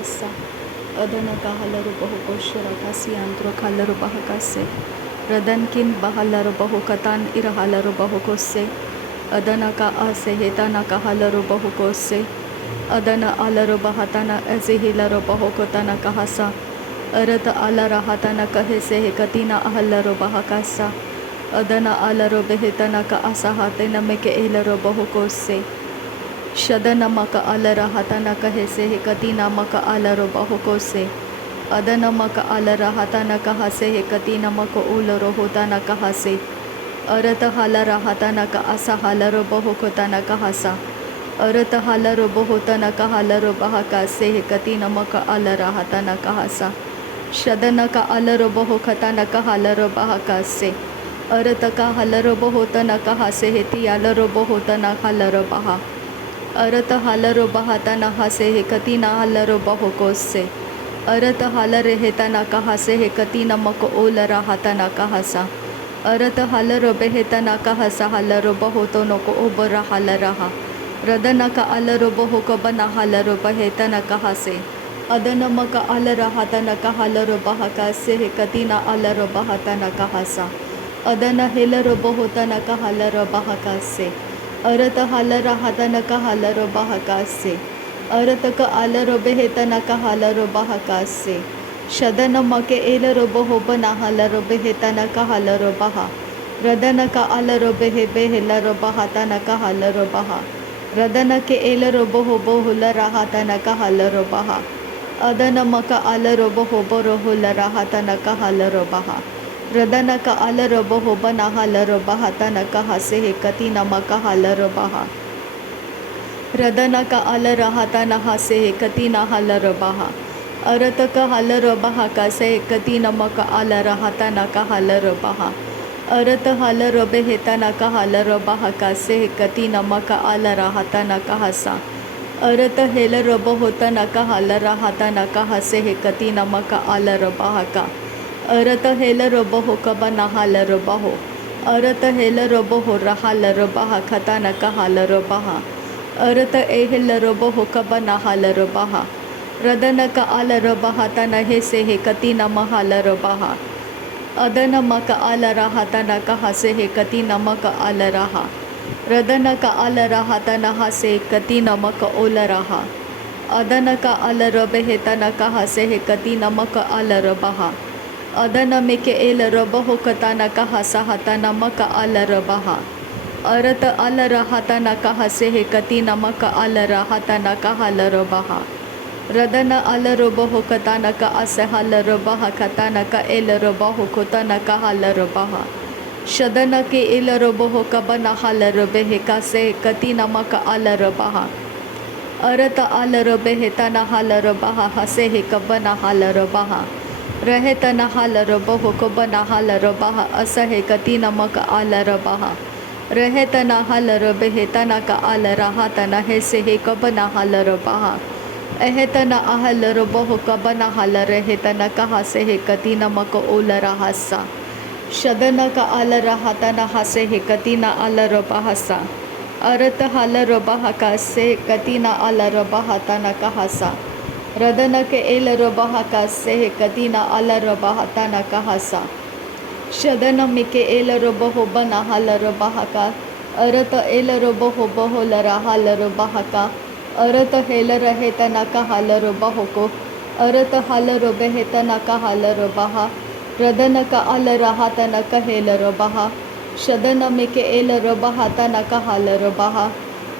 bahakasa. Adana kahalaru bahukoshara kasi antro khalaru bahakase. Radankin bahalaru bahukatan irahalaru bahukose. Adana ka ase hetana kahalaru bahukose. Adana alaru bahatana azihilaru bahukotana kahasa. Arata alara hatana kahese hekatina ahalaru bahakasa. Adana alaru behetana ka asahatena meke ilaru bahukose. Shadana maka alara hatana kahese hekatina maka alaro bahukose. Adana maka alara hatana kahase hekatina maka ularo hotana kahase. Arata halara hatana ka asa halaro bahukotana kahasa. Arata halaro bahotana kahalaro bahakase hekatina maka alara hatana kahasa. Shadana ka alaro bahukatana kahalaro bahakase. Arata ka halaro bahotana kahase heti alaro bahotana halaro baha. Arata halaro bahatana hase hekatina halaro bahokose. Arata halare hetana kahase hekatina mako olara hatana kahasa. Arata halaro behetana kahasa halaro bahotono ko obara halaraha. Radana ka alaro bahoko bana halaro bahetana kahase. Adana maka alara hatana kahalaro bahakase hekatina alaro bahatana kahasa. Adana helaro bahotana kahalaro bahakase. Arata halara hatana kahalaro bahakase. Arata ka alaro behetana kahalaro bahakase. Shadana make elaro bohobana halaro behetana kahalaro baha. Radana ka alaro behe behelaro bahatana kahalaro baha. Radana ke elaro boho bohulara hatana kahalaro baha. Adana maka alaro boho borohulara hatana kahalaro baha. Radana ka alaro boho bana halaro bahatana kahase hekatina maka halaro baha. Radana ka alara hatana hase hekatina halaro baha. Arata ka halaro baha kase hekatina maka alara hatana kahalaro baha. Arata halaro behetana kahalaro baha kase hekatina maka alara hatana kahasa. Arata helaro bohotana kahalara hatana kahase hekatina maka alara bahaka. Arata helaro boho kabana halaro baho. Arata helaro boho rahalaro baha katana kahalaro baha. Arata ehelaro boho kabana halaro baha. Radana ka alaro bahatana hese hekatina mahalaro baha. Adana maka alara hatana kahase hekatina maka alaraha. Radana ka alara hatana hase hekatina maka olaraha. Adana ka alaro behetana kahase hekatina maka alaro baha. Adana meke elaro baho katana kahasa hatana maka alara baha. Arata alara hatana kahase hekatina maka alara hatana kahalaro baha. Radana alaro baho katana ka asa halaro baha katana ka elaro baho kotana kahalaro baha. Shadana ke elaro baho kabana halaro behe kase hekatina maka alara baha. Arata alaro behetana halaro baha hase hekabana halaro baha. Rahetana halaro baho kobana halaro baha asa hekatina maka alara baha. Rahetana halaro behetana ka alara hatana hese hekabana halaro baha. Ehetana ahalaro baho kabana halare hetana kahase hekatina maka olara hasa. Shadana ka alara hatana hase hekatina alaro bahasa. Arata halaro bahaka se hekatina alaro bahatana kahasa. Radana ke elaro bahaka se hekatina alaro bahatana kahasa. Shadana mike elaro baho bana halaro bahaka. Arata elaro baho baho lara halaro bahaka. Arata helara hetana ka halaro bahoko. Arata halaro behetana ka halaro baha. Radana ka alara hatana ka helaro baha. Shadana meke elaro bahatana ka halaro baha.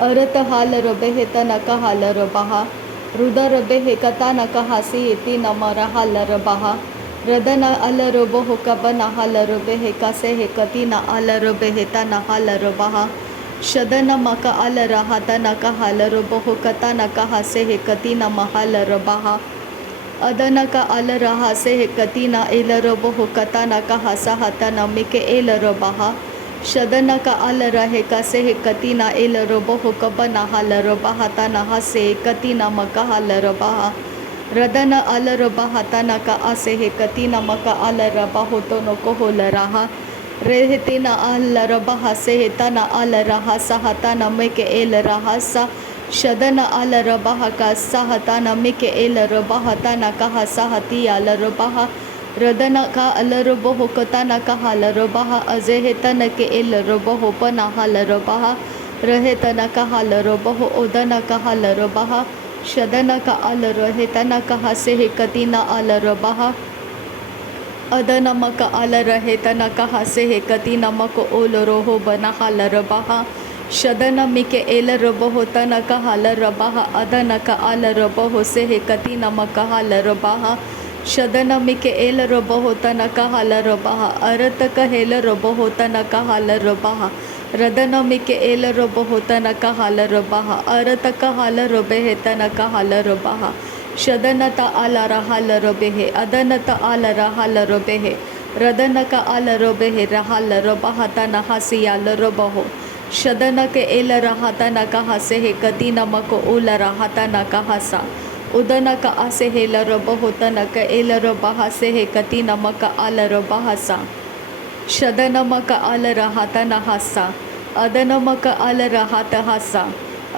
Arata halaro behetana ka halaro baha. Rudara behe katana ka hasi iti namara halaro baha. Radana alaro boho kabana halaro behe kase hekatina alaro behetana halaro baha. Shadana maka alara hatana ka halaro boho katana ka hase hekatina mahalaro baha. Adana ka alara hase hekatina elaro boho katana ka hasa hatana mike elaro baha. Shadana ka alara hekase hekatina elaro boho kabana halaro bahatana hase hekatina maka halaro baha. Radana alara bahatana ka ase hekatina maka alara bahotono koholaraha. Rehetina alara bahase hetana alara hasa hatana meke elara hasa. शदन आल रबाह का साहताना मिके L रबाहताना कहा साहती आल रबाह रदन का अल रबोह कताना कहा ल रबाह अजेहतन के L रबोह पना हाल रबाह रहेतन कहा ल रबोह ओदन कहा ल रबाह शदन का आल रहेतन कहा से कतीना आल रबाह अदनमक आल रहेतन कहा से कती नमक ओल रोहो बना हाल रबाह शदन मिके एल रबोह तन कहा ल रबाह अदन का आल रबोह से कती नमक हाल रबाह शदन मिके एल रबोह तन कहा ल रबाह अरत कहेल रबोह तन कहा ल रबाह रदन मिके एल रबोह तन कहा ल रबाह अरत कहा ल रबेह तन कहा ल रबाह शदनत आल रहाल रबेह अदनत आल रहाल रबेह रदन का आल रबेह रहाल रबाह तन हसियाल रबहो शदन के एल रहातन कहा से कती नमक ओल रहातन कहा सा उदन का आसे हेल रबहो तन के एल रबाह से कती नमक आल रबाह सा शदनमक आल रहातन हासा अदनमक आल रहात हासा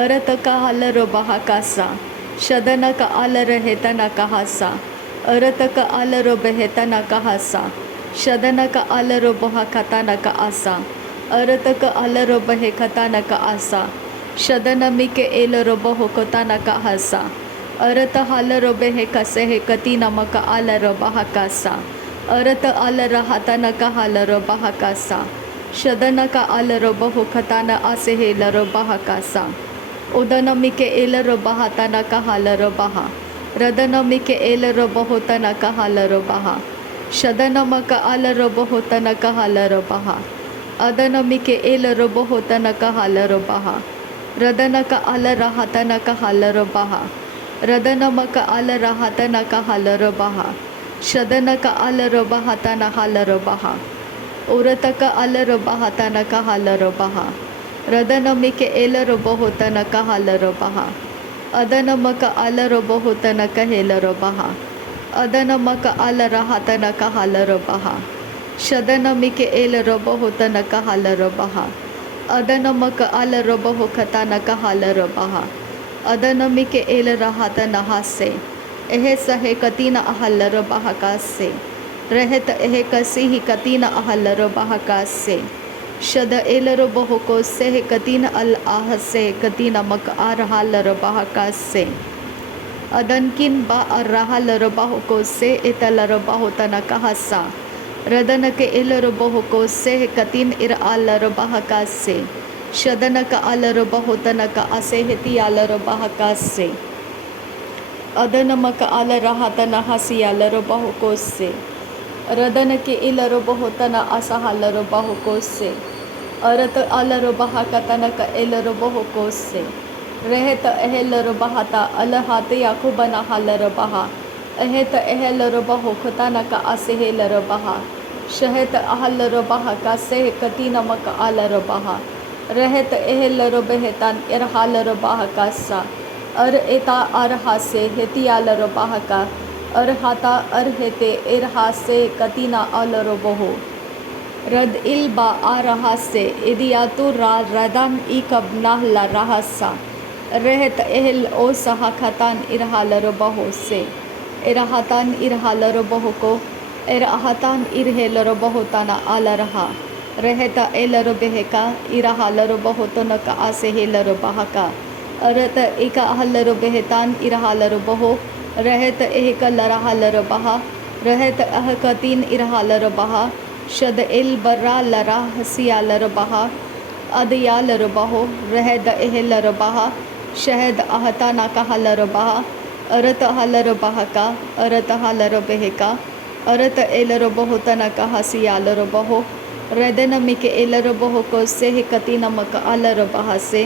अरत का आल रबाह कासा शदन का आल रहेतन कहा सा अरत का आल रबेहतन कहा सा शदन का आल रबह कतन का आसा अरत का आल रबह कतन का आसा शदन मिके एल रबह कतन का हसा अरत हाल रबह कसे कती नमक आल रबाह कासा अरत आल रहातन का हाल रबाह कासा शदन का आल रबह कतन आसे हेल रबाह कासा उदन मिके एल रबाह तन का हाल रबाह रदन मिके एल रबह तन का हाल रबाह शदन मक आल रबह तन का हाल रबाह अदन मिके एल रबह तन का हाल रबाह रदन का आल रहातन का हाल रबाह रदन मक आल रहातन का हाल रबाह शदन का आल रबाह तन हाल रबाह उरत का आल रबाह तन का हाल रबाह रदन मिके एल रबह तन का हाल रबाह अदन मक आल रबह तन का हेल रबाह अदन मक आल रहातन का हाल रबाह शदन मिके एल रबह तन का हाल रबाह अदन मक आल रबह खतन का हाल रबाह अदन मिके एल रहातन हासे एह सहे कतीन अहल रबाह कासे रहत एह कसी ही कतीन अहल रबाह कासे शद एल रबह को से कतीन अल आह से कतीन मक आर हाल रबाह कासे अदन किन बा अर्राहल रबाह को से एतल रबाह तन कहसा रदन के एल रबह को से कतीन इर आल रबाह कासे शदन का आल रबाह तन का असे हेती आल रबाह कासे अदन मक आल रहातन हसी आल रबाह को से रदन के एल रबह तन असहाल रबाह को से अरत आल रबाह कतन का एल रबह को से रहत एहल रबाहता अल हात याकूबन हाल रबाह अहत एहल रबाह खुतन का असेहल रबाह शहत अहल रबाह का से कती नमक आल रबाह रहत एहल रबहतन इरहाल रबाह का सा अर एता अरहा से हेती आल रबाह का अरहाता अरहते इरहा से कतीना आल रबहो रद इल बा आरहा से इदियातु रा रदम ई कबना ला रहसा रहत एहल ओ सहा खतान इरहाल रबहो से इरहातान इरहाल रबहो को इरहातान इरहेल रबहो तना आल रहा रहत एल रबह का इरहाल रबहो तन का आसे हेल रबाह का अरत इका अहल रबहतान इरहाल रबहो रहत एह कल रहाल रबाह रहत अह कतीन इरहाल रबाह शद इल बर्रा लरा हसियाल रबाह अदयाल रबाहो रहद एहल रबाह शहद अहता ना का हल रबाह अरत हल रबाह का अरत हल रबह का अरत एल रबहो तना का हसियाल रबाहो रदन मिके एल रबहो को से कती नमक आल रबाह से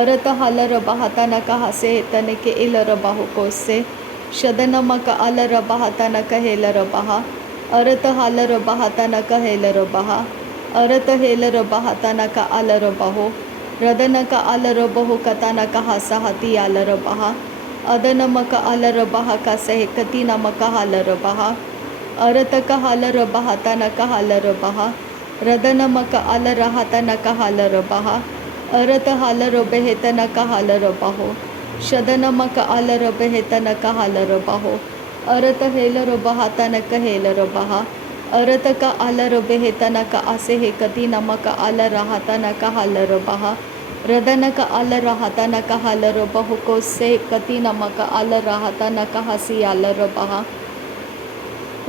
अरत हल रबाह तना का हसे तन के एल रबाहो को से शदन मक आल रबाह तना कहेल रबाह अरत हाल रबाह तना कहेल रबाह अरत हेल रबाह तना का आल रबाहो रदन का आल रबहो कतना का हसाहती आल रबाह अदन मक आल रबाह का सह कती नमक हाल रबाह अरत का हाल रबाह तना का हाल रबाह रदन मक आल रहा तना का हाल रबाह अरत हालर बेहेतन का हालर बहो शदनमक आलर बेहेतन का हालर बहो अरत हेलर बहातन का हेलर बहा अरत का आलर बेहेतन का आसे हे कति नमक आलर हातन का हालर बहा रदन का आलर हातन का हालर बहो को से कति नमक आलर हातन का हसी आलर बहा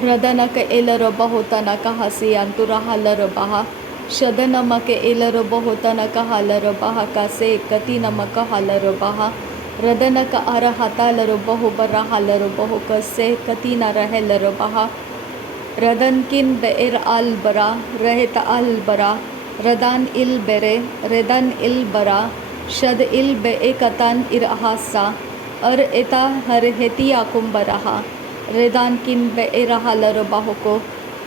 रदनक एलर बहुतनक हसी अंतुर हालर बहा शदनमक एलर बहुतनक हालर बहा का से कति नमक हालर बहा रदनक अर हतालर बहु बर हालर बहु कसे कति न रहेलर बहा रदन किन बेर आल बरा रहत आल बरा रदान इल बेरे रेदन इल बरा शद इल बे एकतान इरहासा अर एता हर हेती आकुम्बरहा रेदान किन बे एरहालर बहुको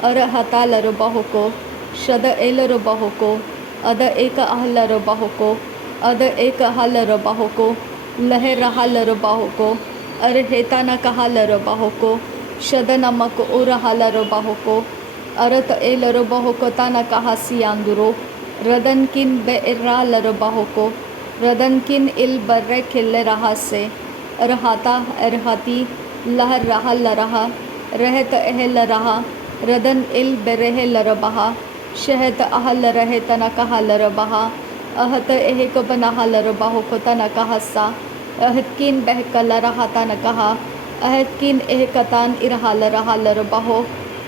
अर हतालर बहुको शद एलर बहुको अद एक आहलर बहुको अद एक हालर बहुको लहर हालर बहुको अर हेताना कहालर बहुको शद नमक उर हालर बहुको अरत एलर बहुको ताना कहासी आंदुरो रदन किन बे एरालर बहुको रदन किन इल बर्रे खिल रहा से अरहाता अरहाती लहर रहा लरहा रहत अहल रहा रदन इल बेरह लरबहा शहत अहल रहे तना कहा लरबहा अहत एहक बना लरबाहो को तना कहसा अहतकिन बहकल रहा तना कहा अहतकिन एहकतान इरहा लरहा लरबाहो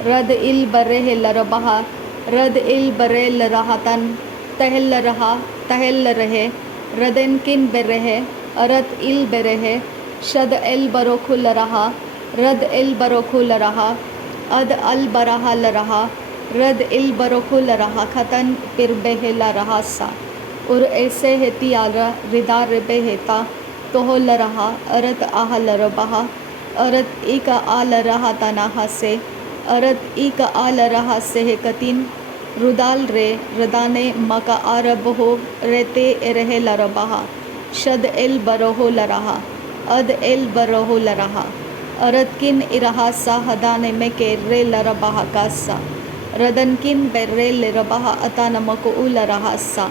रद इल बरह लरबहा रद इल बरे लरहा तन तहल रहा तहल रहे रदन किन बेरह अरत इल बेरह शद एल बरोखुल रहा रद एल बरोखुल रहा अद अल बरहा लरहा रद इल बरोखुल रहा खतन फिर बेहला रहा सा और ऐसे हेती आला रिदा रिबे हेता तोह लरहा अरत आह लरबहा अरत ई का आल रहा तना से अरत ई का आल रहा से हे कतिन रुदाल रे रदाने मका आरब हो रहते रहे लरबहा शद एल बरोहो लरहा अद एल बरोहो लरहा अरत किन इरहा सा हदाने में के रे लरबहा का सा रदन किन बेर्रे लरबहा अता नमक उ लरहा सा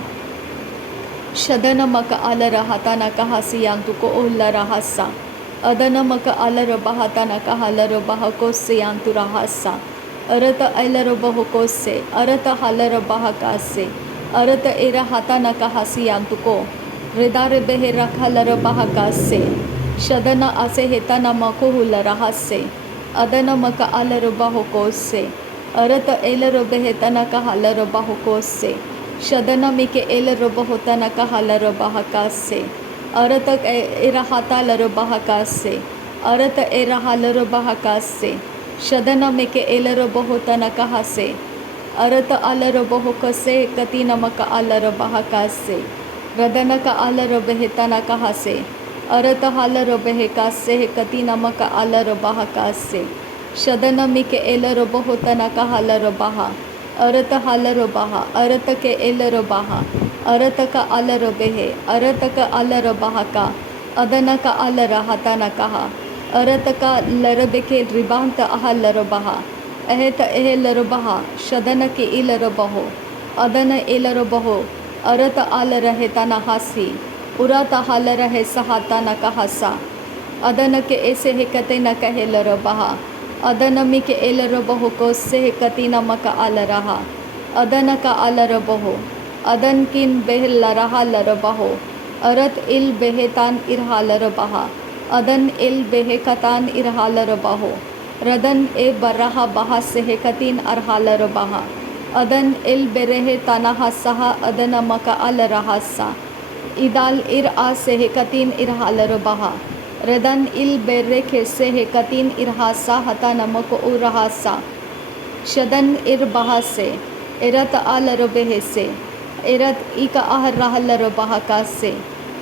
शदन मक आल रहा तना कहा सियांतु को ओ लरहा सा अदन मक आल रबहा तना कहा लरबहा को सियांतु रहा सा अरत एलर बहु को से अरत हालर बहा का से अरत एरा हाता न कहा सियांतु को रिदार बेह रखा लर बहा का से शदन आसे हेता न मको लरहा से अदन मक आलर बहु को से अरत एलर बेह तना कहा लर बहु को से शदन मिके एलर बहु तना कहा लर बहा का से अरत एरा हाता लर बहा का से अरत एरा हालर बहा का से शदन में के एलर बहु तना कहा से अरत आलर बहु कसे कति नमक आलर बहा का से रदन का आलर बह तना कहा से अरत हालर बह का से कति नमक आलर बहा का से शदन में के एलर बहु तना कहा लर बहा अरत हालर बहा अरत के एलर बहा अरत का आलर बह अरत का आलर बहा का अदन का आलर हाता न कहा अरत का लरब के रिबांत आह लरबहा अहत एह लरबहा शदन के इलर बहो अदन एलर बहो अरत आल रहे तना हासी उरत हाल रहे सहाता न कहसा अदन के ऐसे हे कते न कहे लरबहा अदन मि के एलर बहो को से कति नमक आल रहा अदन का आलर बहो अदन किन बेह लरहा लरबहो अरत इल बेहतान इरहा लरबहा अदन इल बेह कतान इरहालर बहो रदन ए बरहा बहा से कतीन अरहालर बहा अदन इल बेरेह तनहा सहा अदन मका अल रहा सा इदाल इर आ से कतीन इरहालर बहा रदन इल बेरे खे से कतीन इरहा सा हता नमक उ रहा सा शदन इर बहा से इरत आलर बेह से इरत इका आह रहलर बहा का से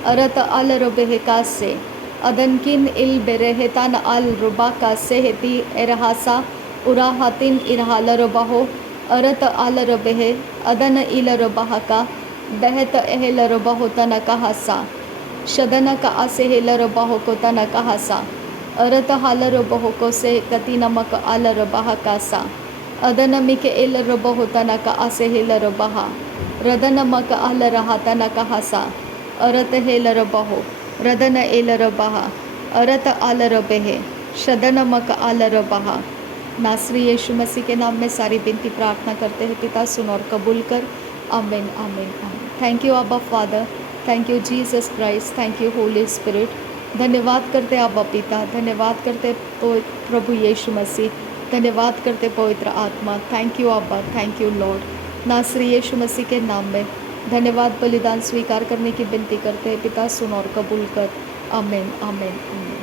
अरत आलर बेह का से अदन किन इल बेरेह तन अल रुबा का सेहती एरहासा उराहातिन इरहालर बहो अरत आलर बेह अदन इलर बहा का बहत एहलर बहो तन कहसा शदन का असेहलर बहो को तन कहसा अरत हालर बहो को से कति नमक आलर बहा का सा अदन मिके एलर बहो तन का असेहलर बहा रदन मक आल रहता न कहसा अरत हे लर बहो रदन एल रबहा अरत आल रबे शदन मक आल रबहा। नासरी यीशु मसीह के नाम में सारी विनती प्रार्थना करते हैं पिता, सुन और कबूल कर। आमीन आमीन आमीन। थैंक यू अब्बा father, thank you Jesus Christ, thank you Holy spirit. धन्यवाद करते अब्बा पिता, धन्यवाद करते प्रभु यीशु मसीह, धन्यवाद करते पवित्र आत्मा। थैंक यू अब्बा, थैंक यू लॉर्ड। नासरी यीशु मसीह के नाम में धन्यवाद बलिदान स्वीकार करने की विनती करते हैं पिता, सुन और कबूल कर। आमीन आमीन आमीन।